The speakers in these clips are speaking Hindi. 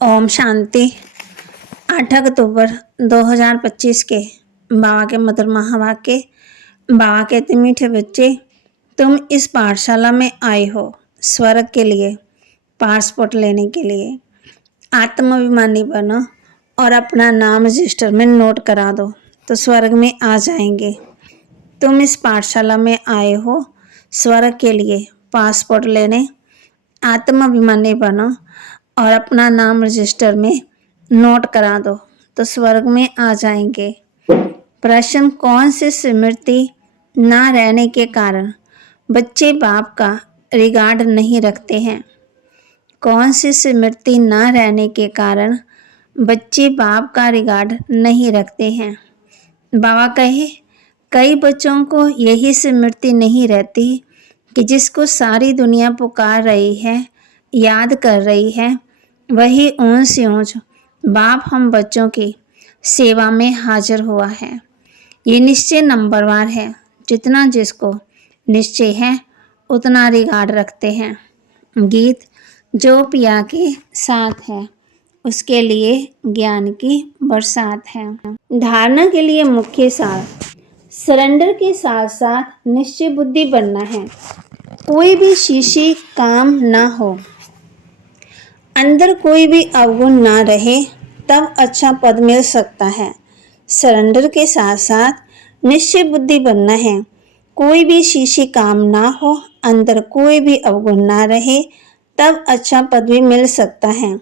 ओम शांति। 8 अक्टूबर 2025 के बाबा के मधुर महावाक्य। बाबा कहते, मीठे बच्चे, तुम इस पाठशाला में आए हो स्वर्ग के लिए, पासपोर्ट लेने के लिए। आत्माभिमानी बनो और अपना नाम रजिस्टर में नोट करा दो तो स्वर्ग में आ जाएंगे। तुम इस पाठशाला में आए हो स्वर्ग के लिए, पासपोर्ट लेने। आत्माभिमानी बनो और अपना नाम रजिस्टर में नोट करा दो तो स्वर्ग में आ जाएंगे। प्रश्न, कौन सी स्मृति ना रहने के कारण बच्चे बाप का रिगार्ड नहीं रखते हैं? कौन सी स्मृति ना रहने के कारण बच्चे बाप का रिगार्ड नहीं रखते हैं? बाबा कहे, कई बच्चों को यही स्मृति नहीं रहती कि जिसको सारी दुनिया पुकार रही है, याद कर रही है, वही ऊंच ऊंच बाप हम बच्चों की सेवा में हाजिर हुआ है। ये निश्चय नंबरवार है। जितना जिसको निश्चय है उतना रिगार्ड रखते हैं। गीत, जो पिया के साथ है उसके लिए ज्ञान की बरसात है। धारणा के लिए मुख्य सार, सरेंडर के साथ साथ निश्चय बुद्धि बनना है। कोई भी शीशी काम ना हो, अंदर कोई भी अवगुण ना रहे, तब अच्छा पद मिल सकता है। सरेंडर के साथ साथ निश्चय बुद्धि बनना है। कोई भी शीशी काम ना हो, अंदर कोई भी अवगुण ना रहे, तब अच्छा पद भी मिल सकता है।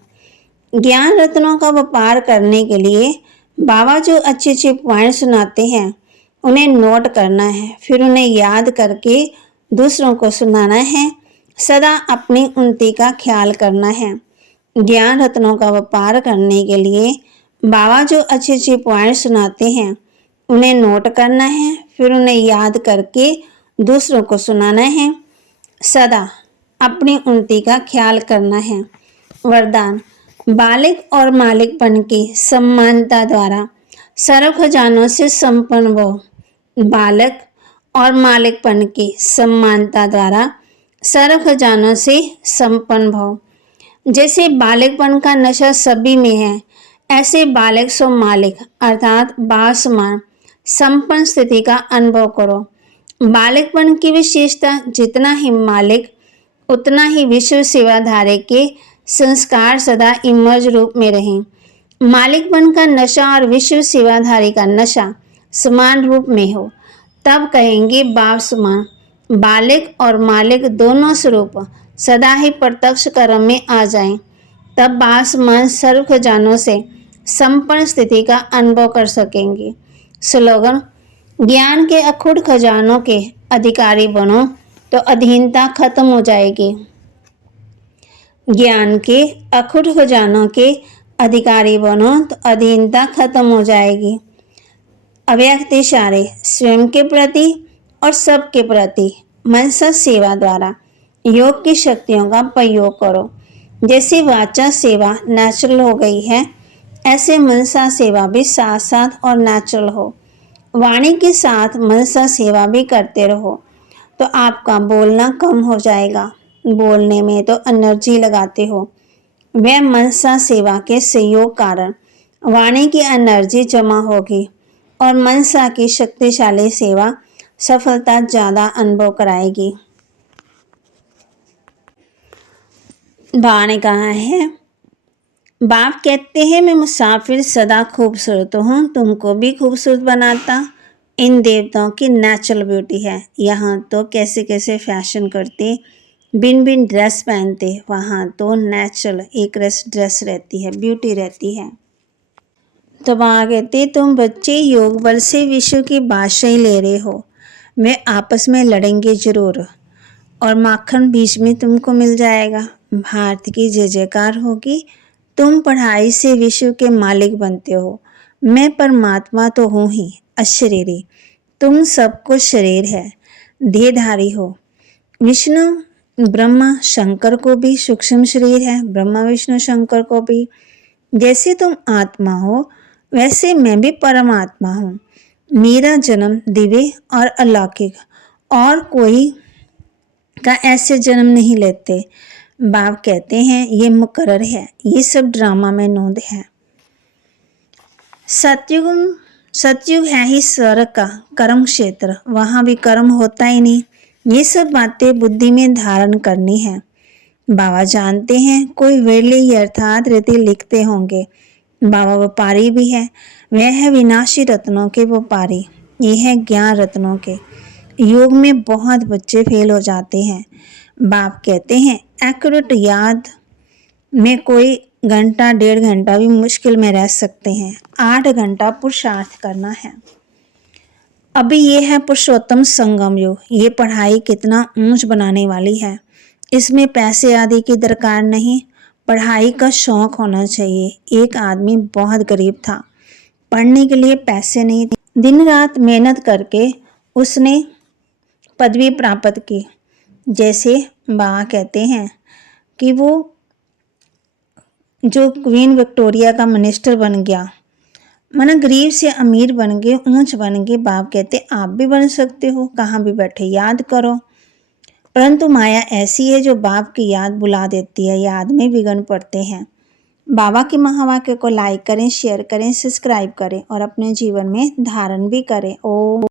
ज्ञान रत्नों का व्यापार करने के लिए बाबा जो अच्छे अच्छे पॉइंट सुनाते हैं उन्हें नोट करना है, फिर उन्हें याद करके दूसरों को सुनाना है। सदा अपनी उन्नति का ख्याल करना है। ज्ञान रत्नों का व्यापार करने के लिए बाबा जो अच्छे अच्छे पॉइंट सुनाते हैं उन्हें नोट करना है, फिर उन्हें याद करके दूसरों को सुनाना है। सदा अपनी उन्नति का ख्याल करना है। वरदान, बालिक और मालिकपन की समानता द्वारा सर्व खजानों से संपन्न भव। बालक और मालिकपन की समानता द्वारा सर्व खजानों से संपन्न भव। जैसे बालिकपन का नशा सभी में है, ऐसे बालक सो मालिक अर्थात बासमान संपन्न स्थिति का अनुभव करो। बालिकपन की विशेषता, जितना ही मालिक उतना ही विश्व सेवाधारी के संस्कार सदा इमर्ज रूप में रहें। मालिकपन का नशा और विश्व सेवाधारी का नशा समान रूप में हो, तब कहेंगे बाप समान। बालिक और मालिक दोनों स्वरूप सदा ही प्रत्यक्ष कर्म में आ जाएं, तब बासमान सर्व खजानों से संपन्न स्थिति का अनुभव कर सकेंगे। स्लोगन, ज्ञान के अखुट खजानों के अधिकारी बनो तो अधीनता खत्म हो जाएगी। ज्ञान के अखुट खजानों के अधिकारी बनो तो अधीनता खत्म हो जाएगी। अव्यक्त इशारे, स्वयं के प्रति और सबके प्रति मनसा सेवा द्वारा योग की शक्तियों का प्रयोग करो। जैसे वाचा सेवा नेचुरल हो गई है, ऐसे मनसा सेवा भी साथ साथ और नेचुरल हो। वाणी के साथ मनसा सेवा भी करते रहो तो आपका बोलना कम हो जाएगा। बोलने में तो एनर्जी लगाते हो, वह मनसा सेवा के सहयोग कारण वाणी की एनर्जी जमा होगी और मनसा की शक्तिशाली सेवा सफलता ज़्यादा अनुभव कराएगी। बाबा ने कहा है, बाप कहते हैं, मैं मुसाफिर सदा खूबसूरत हूँ, तुमको भी खूबसूरत बनाता। इन देवताओं की नेचुरल ब्यूटी है। यहाँ तो कैसे कैसे फैशन करते, बिन बिन ड्रेस पहनते, वहाँ तो नेचुरल एक रस ड्रेस रहती है, ब्यूटी रहती है। तो वहाँ कहते, तुम बच्चे योग बल से विश्व की बादशाही ले रहे हो, वे आपस में लड़ेंगे जरूर और माखन बीच में तुमको मिल जाएगा। भारत की जय जयकार होगी। तुम पढ़ाई से विश्व के मालिक बनते हो। मैं परमात्मा तो हूँ ही अशरीरी, तुम सब कुछ शरीर है, देहधारी हो। विष्णु ब्रह्मा शंकर को भी सूक्ष्म शरीर है, ब्रह्मा विष्णु शंकर को भी। जैसे तुम आत्मा हो वैसे मैं भी परमात्मा हूँ। मेरा जन्म दिव्य और अलौकिक, और कोई का ऐसे जन्म नहीं लेते। बाप कहते हैं ये मुकर्रर है, ये सब ड्रामा में नोंद है। सतयुग है ही स्वर्ग का कर्म क्षेत्र, वहाँ भी कर्म होता ही नहीं। ये सब बातें बुद्धि में धारण करनी है। बाबा जानते हैं कोई वेले अर्थात रीति लिखते होंगे। बाबा व्यापारी भी है, वह है विनाशी रत्नों के व्यापारी, ये है ज्ञान रत्नों के। योग में बहुत बच्चे फेल हो जाते हैं। बाप कहते हैं एक्यूरेट याद में कोई घंटा 1.5 घंटा भी मुश्किल में रह सकते हैं, 8 घंटा पुरुषार्थ करना है। अभी ये है पुरुषोत्तम संगम युग। ये पढ़ाई कितना ऊंच बनाने वाली है। इसमें पैसे आदि की दरकार नहीं, पढ़ाई का शौक होना चाहिए। एक आदमी बहुत गरीब था, पढ़ने के लिए पैसे नहीं थे। दिन रात मेहनत करके उसने पदवी प्राप्त की। जैसे बाबा कहते हैं कि वो जो क्वीन विक्टोरिया का मिनिस्टर बन गया, माना गरीब से अमीर बन गए, ऊंच बन गए। बाप कहते आप भी बन सकते हो, कहाँ भी बैठे याद करो। परंतु माया ऐसी है जो बाप की याद बुला देती है, याद में विघ्न पड़ते हैं। बाबा के महावाक्य को लाइक करें, शेयर करें, सब्सक्राइब करें और अपने जीवन में धारण भी करें। ओम